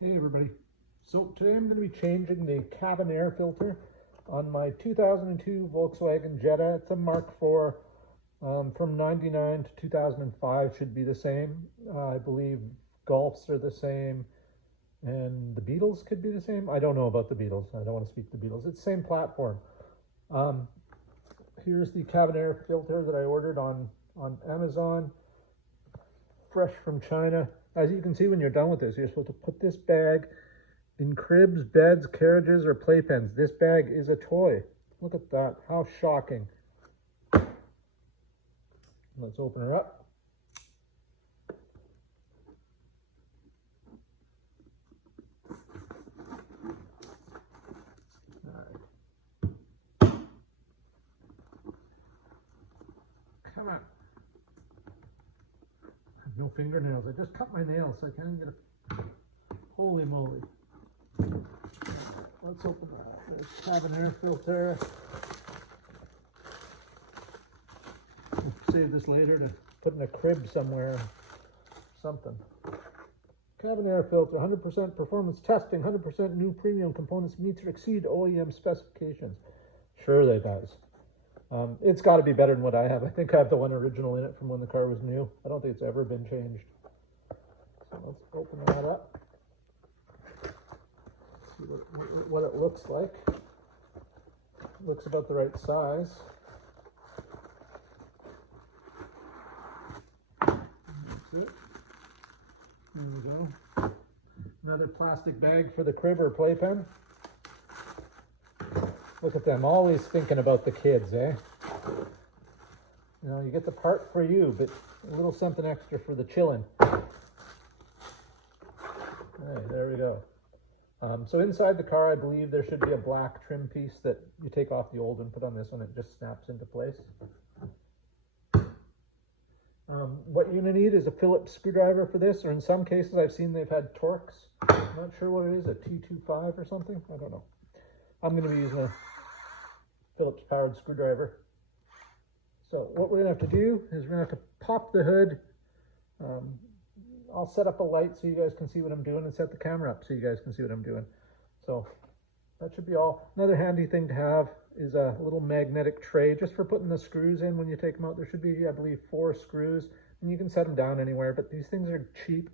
Hey everybody, so today I'm going to be changing the cabin air filter on my 2002 Volkswagen Jetta. It's a Mark IV from 99 to 2005, should be the same. I believe Golfs are the same and the Beetles could be the same. I don't know about the Beetles, I don't want to speak to the Beetles. It's the same platform. Here's the cabin air filter that I ordered on Amazon, fresh from China. As you can see, when you're done with this, you're supposed to put this bag in cribs, beds, carriages, or playpens. This bag is a toy. Look at that. How shocking. Let's open her up. All right. Come on. No fingernails. I just cut my nails so I can't even get a... Holy moly. Let's open that. There's cabin air filter. We'll save this later to put in a crib somewhere. Something. Cabin air filter, 100% performance testing, 100% new premium components, meets or exceed OEM specifications. Sure they does. It's got to be better than what I have. I think I have the one original in it from when the car was new. I don't think it's ever been changed. So let's open that up. See what it looks like. It looks about the right size. That's it. There we go. Another plastic bag for the crib or playpen. Look at them, always thinking about the kids, eh? You know, you get the part for you, but a little something extra for the chillin'. Hey, there we go. So inside the car, I believe there should be a black trim piece that you take off the old and put on this one. It just snaps into place. What you're going to need is a Phillips screwdriver for this, or in some cases I've seen they've had Torx. I'm not sure what it is, a T25 or something? I don't know. I'm going to be using a Phillips powered screwdriver. So what we're going to have to do is we're going to have to pop the hood. I'll set up a light so you guys can see what I'm doing, and set the camera up so you guys can see what I'm doing. So that should be all. Another handy thing to have is a little magnetic tray just for putting the screws in when you take them out. There should be, I believe, 4 screws, and you can set them down anywhere, but these things are cheap.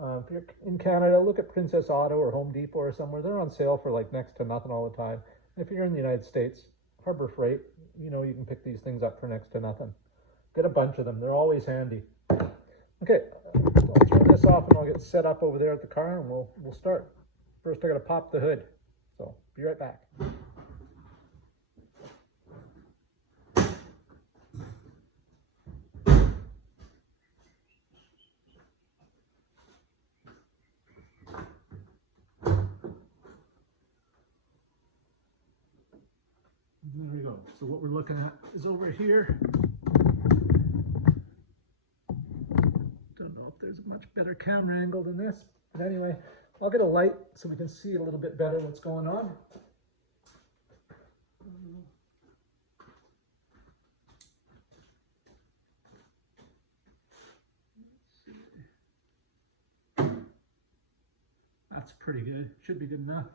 If you're in Canada, look at Princess Auto or Home Depot or somewhere. They're on sale for like next to nothing all the time. If you're in the United States, Harbor Freight, you know, you can pick these things up for next to nothing. Get a bunch of them. They're always handy. Okay, I'll turn this off and I'll get set up over there at the car and we'll start. First, I got to pop the hood. So, be right back. There we go. So what we're looking at is over here. Don't know if there's a much better camera angle than this, but anyway, I'll get a light so we can see a little bit better what's going on. That's pretty good. Should be good enough.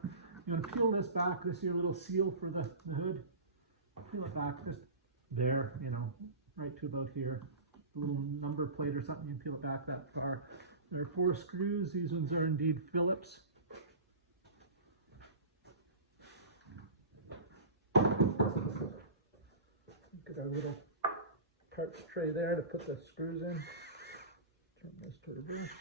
You want to peel this back. This is your little seal for the hood. Peel it back just there, you know, right to about here. A little number plate or something, you can peel it back that far. There are 4 screws. These ones are indeed Phillips. Get our little parts tray there to put the screws in. Turn this to reverse.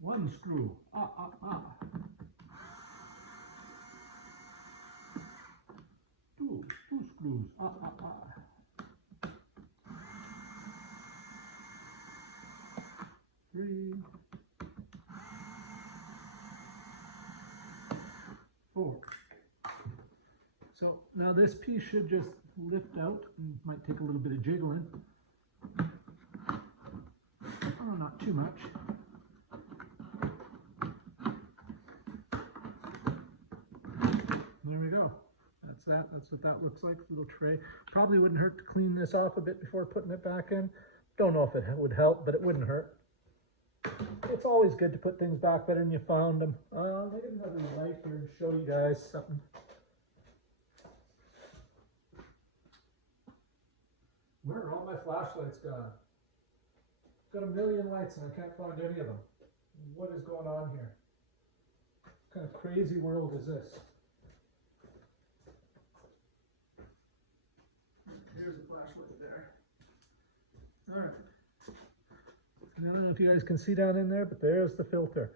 One screw. Two screws. 3, 4. So now this piece should just lift out, and might take a little bit of jiggling. Oh, not too much. There we go. That's what that looks like, the little tray. Probably wouldn't hurt to clean this off a bit before putting it back in. Don't know if it would help, but it wouldn't hurt. It's always good to put things back better than you found them. I'll get another light here and show you guys something. Where are all my flashlights gone? Got a million lights and I can't find any of them. What is going on here? What kind of crazy world is this? Here's a flashlight there. All right. I don't know if you guys can see down in there, but there's the filter.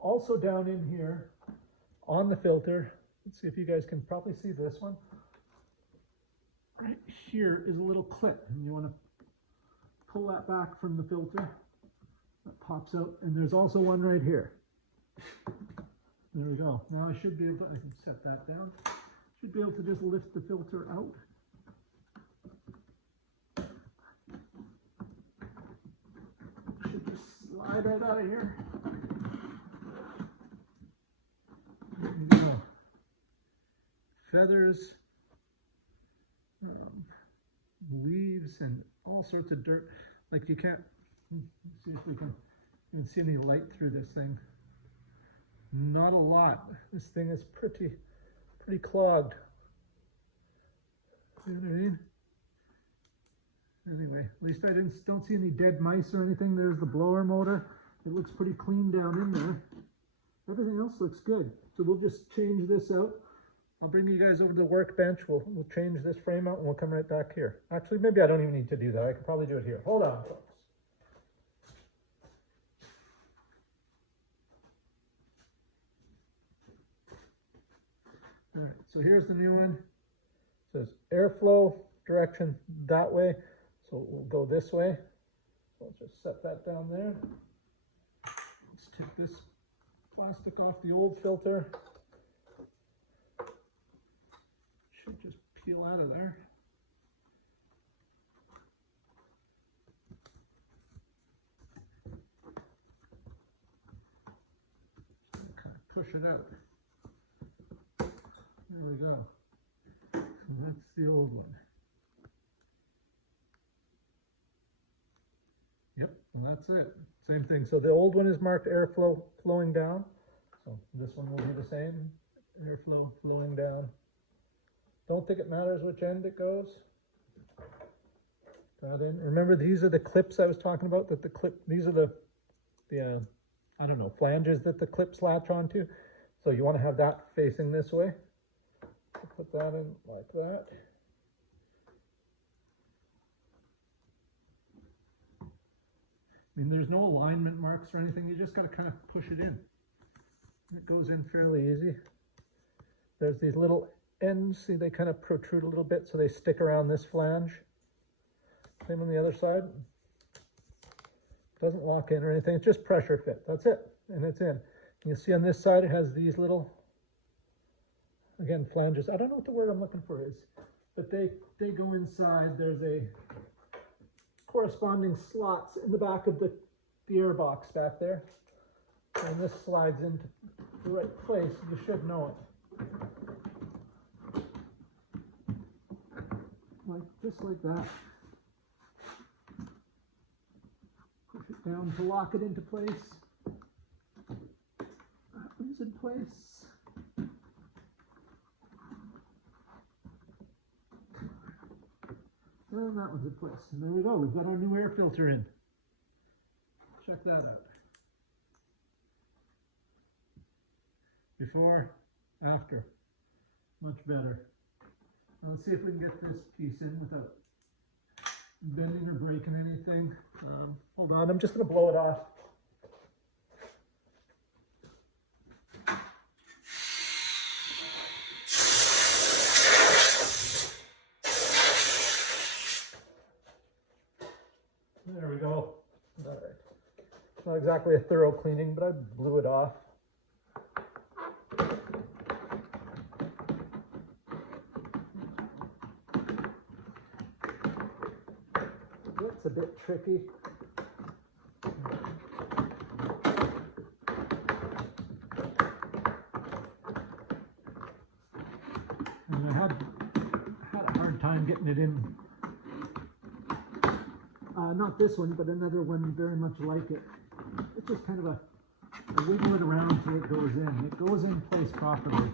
Also down in here on the filter, let's see if you guys can probably see this one. Right here is a little clip, and you want to pull that back from the filter. That pops out, and there's also one right here. There we go. Now I should be able to, I can set that down. Should be able to just lift the filter out. Should just slide right out of here. There you go. Feathers, leaves, and all sorts of dirt. Like you can't, let's see if we can even see any light through this thing. Not a lot. This thing is pretty clogged. See what I mean? Anyway, at least I don't see any dead mice or anything. There's the blower motor. It looks pretty clean down in there. Everything else looks good. So we'll just change this out. I'll bring you guys over to the workbench. We'll change this frame out and we'll come right back here. Actually, maybe I don't even need to do that. I could probably do it here. Hold on, folks. All right, so here's the new one. It says airflow direction that way. So we'll go this way. So I'll just set that down there. Let's take this plastic off the old filter. Should just peel out of there. Kind of push it out. There we go. So that's the old one. Yep, and that's it. Same thing. So the old one is marked airflow flowing down. So this one will be the same. Airflow flowing down. Don't think it matters which end it goes. That in. Remember, these are the clips I was talking about. That the clip. These are the I don't know, flanges that the clips latch onto. So you want to have that facing this way. So put that in like that. I mean, there's no alignment marks or anything. You just got to kind of push it in. It goes in fairly easy. There's these little ends. See, they kind of protrude a little bit, so they stick around this flange. Same on the other side. Doesn't lock in or anything. It's just pressure fit. That's it, and it's in. And you see on this side, it has these little, again, flanges. I don't know what the word I'm looking for is, but they go inside. There's a corresponding slots in the back of the air box back there, and this slides into the right place. You should know it, just like that. Push it down to lock it into place. That one's in place. And that one's in place. And there we go. We've got our new air filter in. Check that out. Before, after. Much better. Now let's see if we can get this piece in without bending or breaking anything. Hold on, I'm just going to blow it off. There we go. All right. It's not exactly a thorough cleaning, but I blew it off. That's a bit tricky. And I had a hard time getting it in. not this one, but another one very much like it. It's just kind of a wiggle it around till it goes in. It goes in place properly.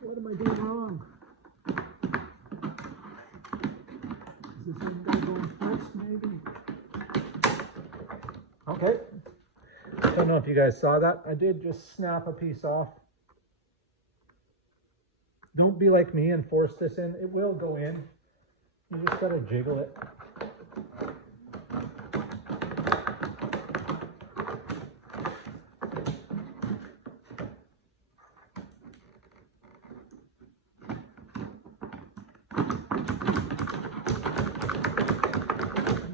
What am I doing wrong? Is this one guy going first, maybe? Okay. Don't know if you guys saw that. I did just snap a piece off. Don't be like me and force this in. It will go in. You just gotta jiggle it.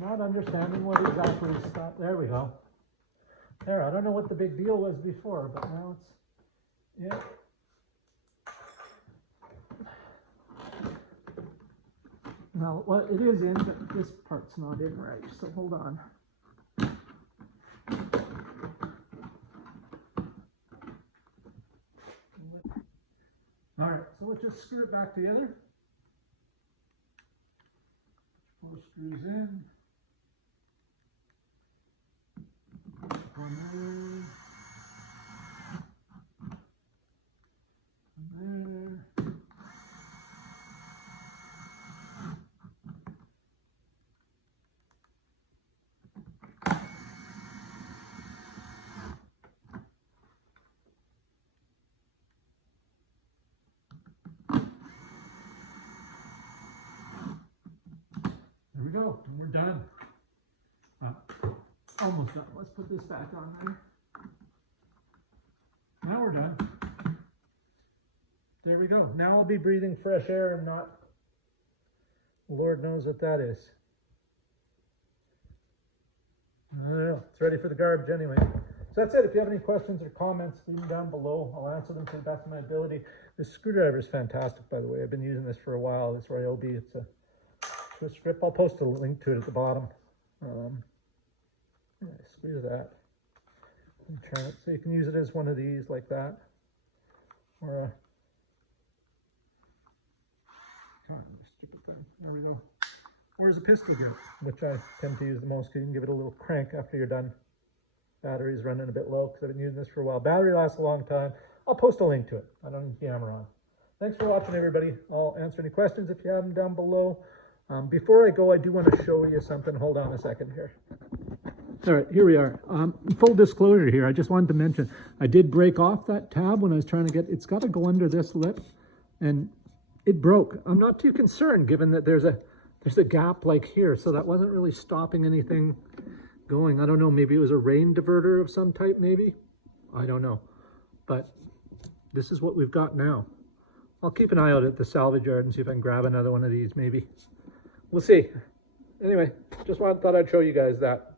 Not understanding what exactly is stopped. There we go. There, I don't know what the big deal was before, but now it's, yeah. Well, it is in, but this part's not in right, so hold on. All right, so let's just screw it back together. 4 screws in. One there. One there. There we go, and we're done. Almost done. Let's put this back on there. Now we're done. There we go. Now I'll be breathing fresh air and not, Lord knows what that is. I don't know. It's ready for the garbage anyway. So that's it. If you have any questions or comments, leave them down below. I'll answer them to the best of my ability. This screwdriver is fantastic, by the way. I've been using this for a while. This Ryobi. It's a twist grip. I'll post a link to it at the bottom. Squeeze that and turn it. So you can use it as one of these like that, or there we go, or as a pistol grip, which I tend to use the most because you can give it a little crank after you're done. Battery's running a bit low because I've been using this for a while. Battery lasts a long time. I'll post a link to it. I don't need the camera on. Thanks for watching, everybody. I'll answer any questions if you have them down below. Before I go, I do want to show you something. Hold on a second here. All right, here we are. Full disclosure here, I just wanted to mention, I did break off that tab when I was trying to get, it's got to go under this lip, and it broke. I'm not too concerned given that there's a gap like here, so that wasn't really stopping anything going. I don't know, maybe it was a rain diverter of some type, maybe? I don't know. But this is what we've got now. I'll keep an eye out at the salvage yard and see if I can grab another one of these, maybe. We'll see. Anyway, just thought I'd show you guys that.